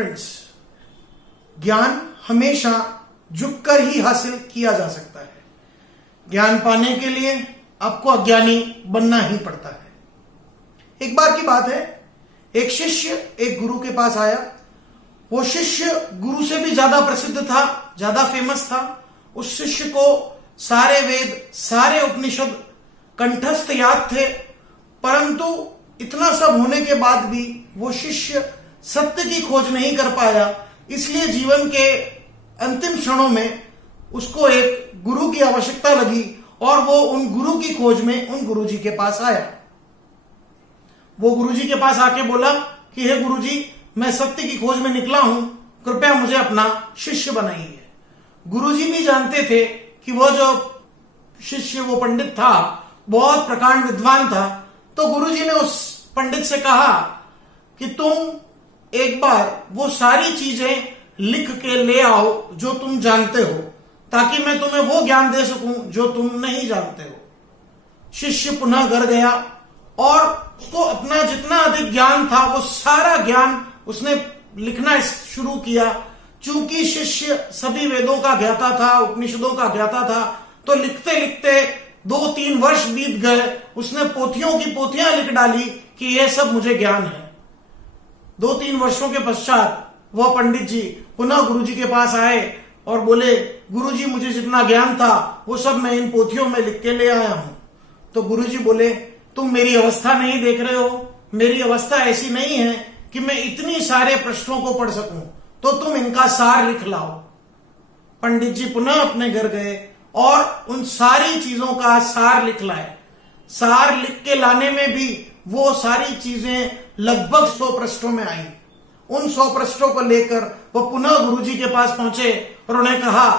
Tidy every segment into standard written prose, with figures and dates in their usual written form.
Friends, ज्ञान हमेशा झुककर ही हासिल किया जा सकता है। ज्ञान पाने के लिए आपको अज्ञानी बनना ही पड़ता है। एक बार की बात है, एक शिष्य एक गुरु के पास आया। वो शिष्य गुरु से भी ज्यादा प्रसिद्ध था, ज्यादा फेमस था। उस शिष्य को सारे वेद, सारे उपनिषद कंठस्थ याद थे, परंतु इतना सब होने के बाद भी वो शिष्य सत्य की खोज नहीं कर पाया। इसलिए जीवन के अंतिम क्षणों में उसको एक गुरु की आवश्यकता लगी और वो उन गुरु की खोज में उन गुरुजी के पास आया। वो गुरुजी के पास आके बोला कि हे गुरुजी, मैं सत्य की खोज में निकला हूं, कृपया मुझे अपना शिष्य बनाइए। गुरुजी भी जानते थे कि वो जो शिष्य, वो पंडित था, बहुत प्रकांड विद्वान था। तो गुरुजी ने उस पंडित से कहा कि तुम एक बार वो सारी चीजें लिख के ले आओ जो तुम जानते हो, ताकि मैं तुम्हें वो ज्ञान दे सकूं जो तुम नहीं जानते हो। शिष्य पुनः घर गया और उसको अपना जितना अधिक ज्ञान था वो सारा ज्ञान उसने लिखना शुरू किया। चूंकि शिष्य सभी वेदों का ज्ञाता था, उपनिषदों का ज्ञाता था, तो लिखते लिखते 2-3 वर्ष बीत गए। उसने पोथियों की पोथियां लिख डाली कि यह सब मुझे ज्ञान है। 2-3 वर्षों के पश्चात वह पंडित जी पुनः गुरुजी के पास आए और बोले, गुरुजी, मुझे जितना ज्ञान था वो सब मैं इन पोथियों में लिख के ले आया हूं। तो गुरुजी बोले, तुम मेरी अवस्था नहीं देख रहे हो? मेरी अवस्था ऐसी नहीं है कि मैं इतनी सारे प्रश्नों को पढ़ सकूं, तो तुम इनका सार लिख लाओ। पंडित जी पुनः अपने घर गए और उन सारी चीजों का सार लिख लाए। सार लिख के लाने में भी वो सारी चीजें लगभग 100 पृष्ठों में आई। उन 100 पृष्ठों को लेकर वो पुनः गुरुजी के पास पहुंचे और उन्हें कहा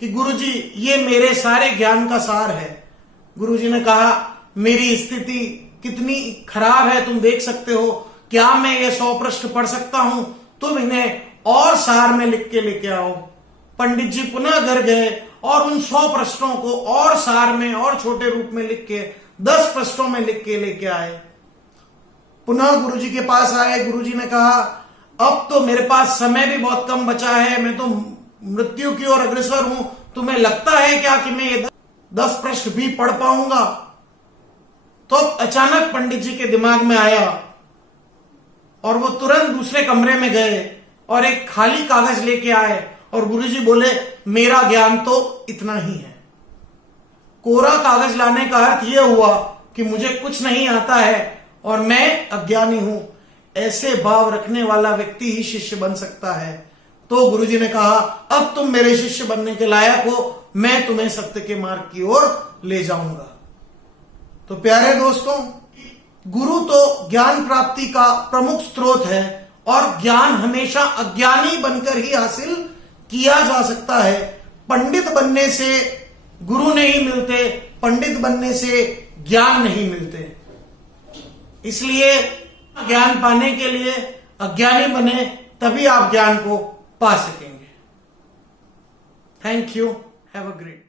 कि गुरुजी, ये मेरे सारे ज्ञान का सार है। गुरुजी ने कहा, मेरी स्थिति कितनी खराब है तुम देख सकते हो, क्या मैं ये 100 पृष्ठ पढ़ सकता हूं? तुम इन्हें और सार में लिख के लेके आओ। पंडित जी पुनः घर गए और उन 100 पृष्ठों को और सार में और छोटे रूप में लिख के 10 पृष्ठों में लिख के लेके आए। पुनः गुरुजी के पास आए। गुरुजी ने कहा, अब तो मेरे पास समय भी बहुत कम बचा है, मैं तो मृत्यु की ओर अग्रसर हूं, तुम्हें लगता है क्या कि मैं ये 10 पृष्ठ भी पढ़ पाऊंगा? तो अचानक पंडित जी के दिमाग में आया और वो तुरंत दूसरे कमरे में गए और एक खाली कागज लेके आए और गुरुजी बोले, मेरा ज्ञान तो इतना ही है। कोरा कागज लाने का अर्थ यह हुआ कि मुझे कुछ नहीं आता है और मैं अज्ञानी हूं। ऐसे भाव रखने वाला व्यक्ति ही शिष्य बन सकता है। तो गुरुजी ने कहा, अब तुम मेरे शिष्य बनने के लायक हो, मैं तुम्हें सत्य के मार्ग की ओर ले जाऊंगा। तो प्यारे दोस्तों, गुरु तो ज्ञान प्राप्ति का प्रमुख स्रोत है और ज्ञान हमेशा अज्ञानी बनकर ही हासिल किया जा सकता है। पंडित बनने से गुरु नहीं मिलते, पंडित बनने से ज्ञान नहीं मिलते। इसलिए ज्ञान पाने के लिए अज्ञानी बने, तभी आप ज्ञान को पा सकेंगे। Thank you. Have a great